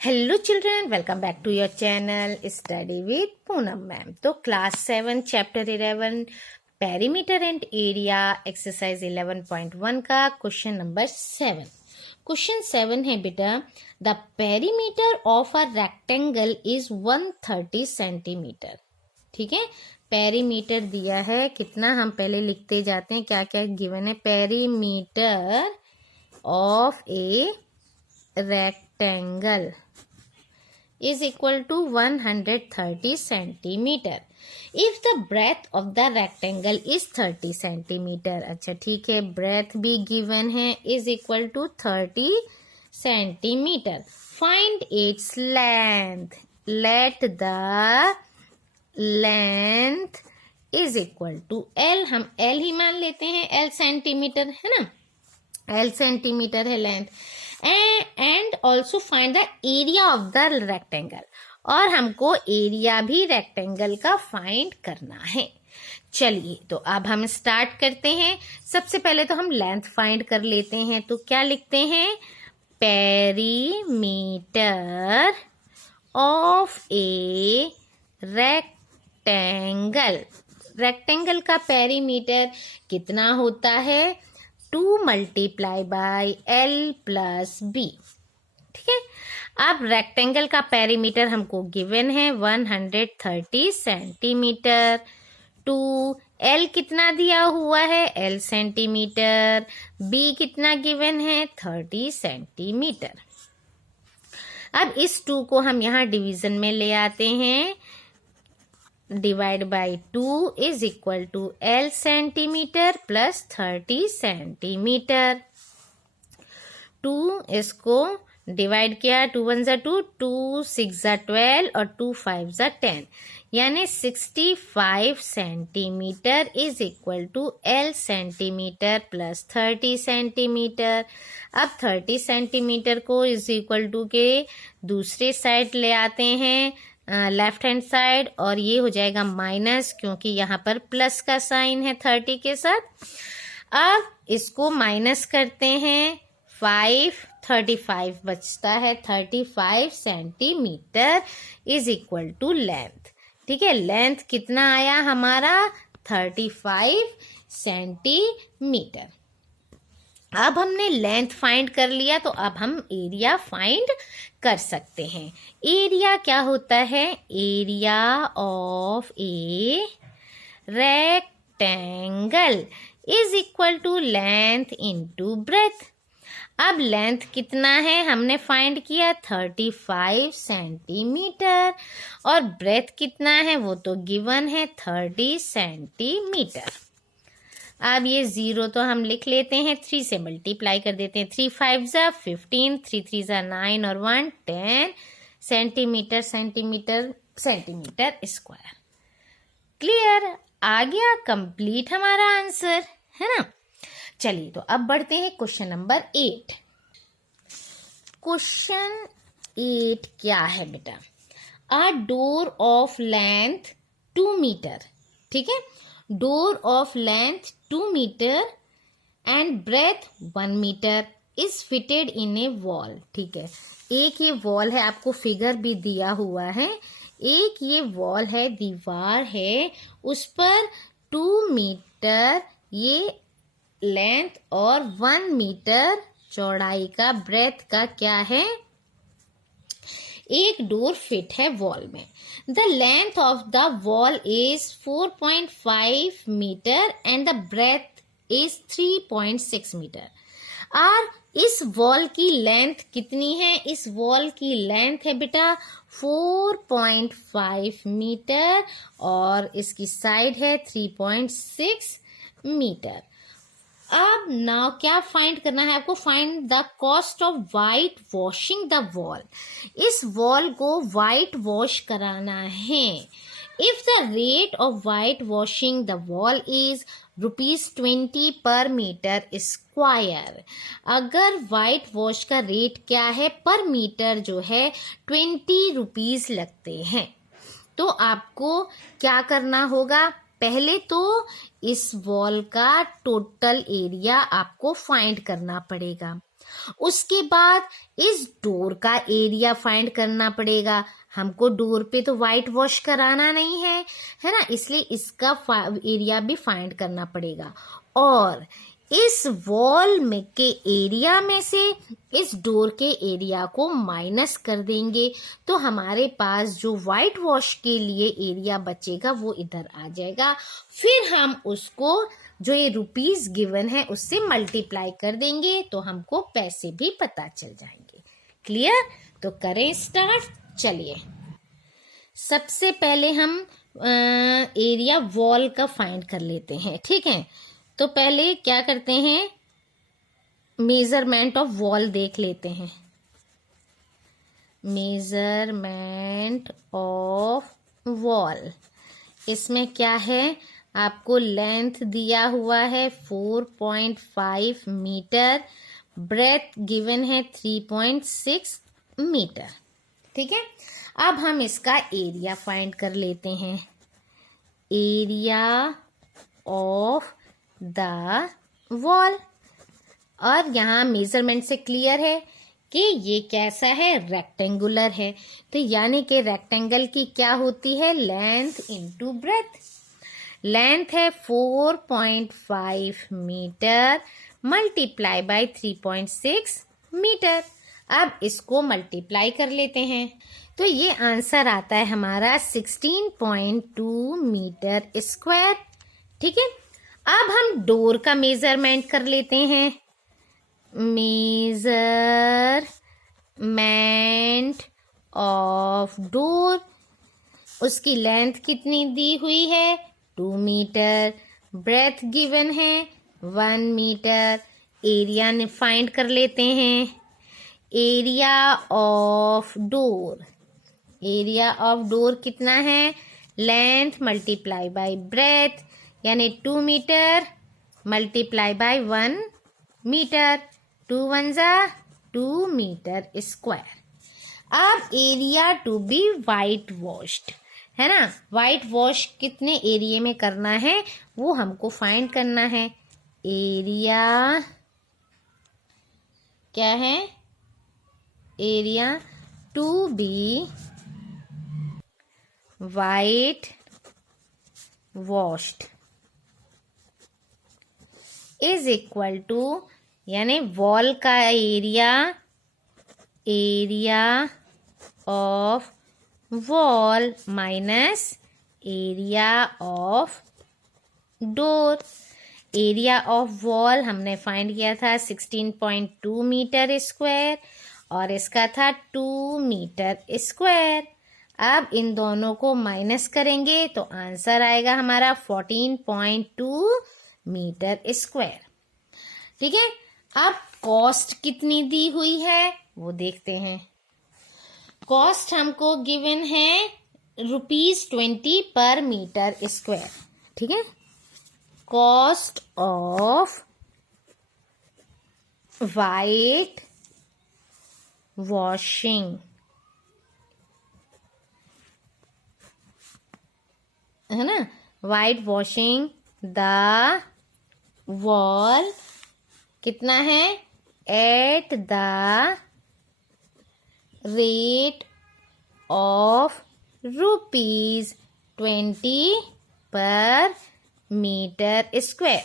Hello children, welcome back to your channel study with Poonam ma'am. तो class 7 chapter 11 perimeter and area exercise 11.1 का question number 7। Question 7 है बेटा, the perimeter of a rectangle is 130 centimetre. ठीक है, perimeter दिया है कितना, हम पहले लिखते जाते हैं क्या क्या गिवन है। Perimeter of A rectangle is equal to 130 centimeter if the breadth of the rectangle is 30 centimeter। अच्छा ठीक है, breadth भी given है is equal to 30 centimeter। Find its length। let the length is equal to L। हम L ही मान लेते हैं, L centimetre है ना, L सेंटीमीटर है length. And also find the area of the rectangle, और हमको एरिया भी रेक्टेंगल का फाइंड करना है। चलिए तो अब हम स्टार्ट करते हैं। सबसे पहले तो हम लेंथ फाइंड कर लेते हैं। तो क्या लिखते हैं, perimeter of a rectangle. Rectangle का पेरीमीटर कितना होता है, 2 multiply by L plus B. ठीक है, अब रेक्टेंगल का पेरीमीटर हमको गिवन है 130 सेंटीमीटर। 2 L कितना दिया हुआ है, L सेंटीमीटर। B कितना गिवन है, 30 सेंटीमीटर। अब इस 2 को हम यहाँ डिवीजन में ले आते हैं। Divide by 2 is equal to L centimetre plus 30 centimetre. 2 इसको डिवाइड किया, 2 1 ज़ा 2, 2 6 ज़ा 12 और 2 5 ज़ा 10, यानी 65 centimetre is equal to L centimetre plus 30 centimetre. अब 30 सेंटीमीटर को इज इक्वल टू के दूसरे साइड ले आते हैं, लेफ्ट हैंड साइड, और ये हो जाएगा माइनस, क्योंकि यहाँ पर प्लस का साइन है 30 के साथ। अब इसको माइनस करते हैं, 35 बचता है। 35 centimetre is equal to length. ठीक है, लेंथ कितना आया हमारा, 35 सेंटीमीटर। अब हमने लेंथ फाइंड कर लिया, तो अब हम एरिया फाइंड कर सकते हैं। एरिया क्या होता है, area of a rectangle is equal to length into breadth. अब लेंथ कितना है हमने फाइंड किया, 35 सेंटीमीटर, और ब्रेथ कितना है वो तो गिवन है 30 सेंटीमीटर। अब ये 0 तो हम लिख लेते हैं, 3 से मल्टीप्लाई कर देते हैं। 3 5 ज़ा 15, 3 3 ज़ा 9 और 1 10 centimetre centimetre centimetre square. Clear, आ गया कंप्लीट हमारा आंसर, है ना। चलिए तो अब बढ़ते हैं क्वेश्चन नंबर 8। क्वेश्चन 8 क्या है बेटा, a door of length 2 metre. ठीक है, door of length 2 metre and breadth 1 metre is fitted in a wall. ठीक है, एक ये वॉल है, आपको फिगर भी दिया हुआ है। एक ये वॉल है, दीवार है, उस पर 2 मीटर ये लेंथ और 1 मीटर चौड़ाई का, ब्रेथ का क्या है, एक डोर फिट है वॉल में। The length of the wall is 4.5 metre and the breadth is 3.6 metre. और इस वॉल की लेंथ कितनी है, इस वॉल की लेंथ है बेटा 4.5 मीटर और इसकी साइड है 3.6 मीटर। अब नाउ क्या फाइंड करना है आपको, find the cost of white washing the wall. इस वॉल को वाइट वॉश कराना है। If the rate of white washing the wall is ₹20 पर मीटर स्क्वायर। अगर वाइट वॉश का रेट क्या है, पर मीटर जो है 20 रुपीज लगते हैं, तो आपको क्या करना होगा, पहले तो इस वॉल का टोटल एरिया आपको फाइंड करना पड़ेगा। उसके बाद इस डोर का एरिया फाइंड करना पड़ेगा। हमको डोर पे तो वाइट वॉश कराना नहीं है, है ना, इसलिए इसका एरिया भी फाइंड करना पड़ेगा। और इस वॉल में के एरिया में से इस डोर के एरिया को माइनस कर देंगे तो हमारे पास जो वाइट वॉश के लिए एरिया बचेगा वो इधर आ जाएगा। फिर हम उसको जो ये रुपीस गिवन है उससे मल्टीप्लाई कर देंगे तो हमको पैसे भी पता चल जाएंगे। क्लियर? तो करें स्टार्ट। चलिए, सबसे पहले हम एरिया वॉल का फाइंड कर लेते हैं। ठीक है, तो पहले क्या करते हैं, मेजरमेंट ऑफ वॉल देख लेते हैं। मेजरमेंट ऑफ वॉल, इसमें क्या है, आपको लेंथ दिया हुआ है 4.5 मीटर, ब्रेथ गिवन है 3.6 मीटर। ठीक है, अब हम इसका एरिया फाइंड कर लेते हैं। एरिया ऑफ द वॉल, और यहाँ मेजरमेंट से क्लियर है कि ये कैसा है, रेक्टेंगुलर है। तो यानी कि रेक्टेंगल की क्या होती है, लेंथ इनटू ब्रेथ। लेंथ है 4.5 मीटर मल्टीप्लाई बाय 3.6 मीटर। अब इसको मल्टीप्लाई कर लेते हैं तो ये आंसर आता है हमारा 16.2 मीटर स्क्वायर। ठीक है, अब हम डोर का मेजरमेंट कर लेते हैं। मेजरमेंट ऑफ डोर, उसकी लेंथ कितनी दी हुई है, 2 मीटर, ब्रेथ गिवन है 1 मीटर। एरिया ने फाइंड कर लेते हैं। Area of door, area of door कितना है, लेंथ मल्टीप्लाई बाय ब्रेथ, यानी 2 मीटर मल्टीप्लाई बाय 1 मीटर, 2 1 जा 2 मीटर स्क्वायर। अब area to be whitewashed, है ना, वाइट वॉश कितने एरिया में करना है वो हमको फाइंड करना है। एरिया क्या है, area to be whitewashed is equal to, यानी वॉल का area, area of wall minus area of door. Area of wall हमने फाइंड किया था 16.2 मीटर स्क्वायर और इसका था 2 मीटर स्क्वायर। अब इन दोनों को माइनस करेंगे तो आंसर आएगा हमारा 14.2 मीटर स्क्वायर। ठीक है, अब कॉस्ट कितनी दी हुई है वो देखते हैं। कॉस्ट हमको गिवन है ₹20 पर मीटर स्क्वायर। ठीक है, कॉस्ट ऑफ वाइट वॉशिंग, है ना, वाइट वॉशिंग द वॉल कितना है, एट द रेट ऑफ ₹20 पर मीटर स्क्वायर।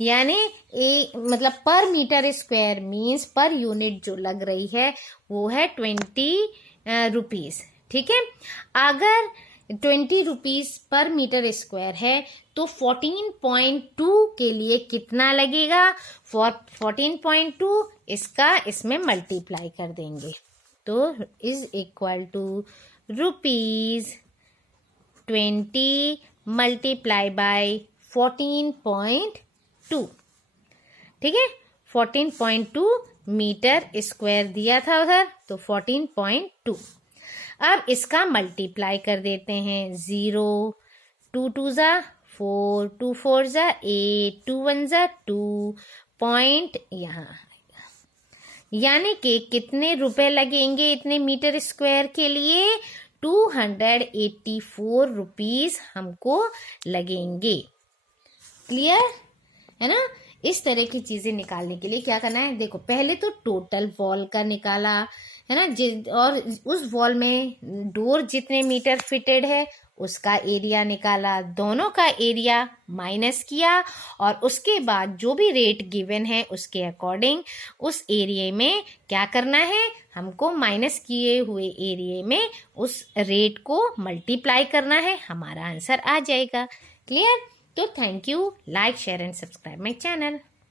यानी मतलब per metre square means per unit जो लग रही है वो है 20 रुपीज। ठीक है, अगर 20 रुपीज पर मीटर स्क्वायर है तो 14.2 के लिए कितना लगेगा, 14.2 इसका इसमें मल्टीप्लाई कर देंगे तो is equal to ₹20 multiply by 14.2। ठीक है, 14.2 मीटर स्क्वायर दिया था उधर तो 14.2। अब इसका मल्टीप्लाई कर देते हैं। 0 2 2 जा 4, 2 4 जा 8, 2 1 जा 2 पॉइंट यहाँ, यानी कि कितने रुपए लगेंगे इतने मीटर स्क्वायर के लिए, 284 रुपीज हमको लगेंगे। क्लियर है ना, इस तरह की चीज़ें निकालने के लिए क्या करना है, देखो पहले तो टोटल वॉल का निकाला है ना, और उस वॉल में डोर जितने मीटर फिटेड है उसका एरिया निकाला, दोनों का एरिया माइनस किया, और उसके बाद जो भी रेट गिवन है उसके अकॉर्डिंग उस एरिया में क्या करना है, हमको माइनस किए हुए एरिया में उस रेट को मल्टीप्लाई करना है, हमारा आंसर आ जाएगा। क्लियर? तो thank you, like share and subscribe my channel.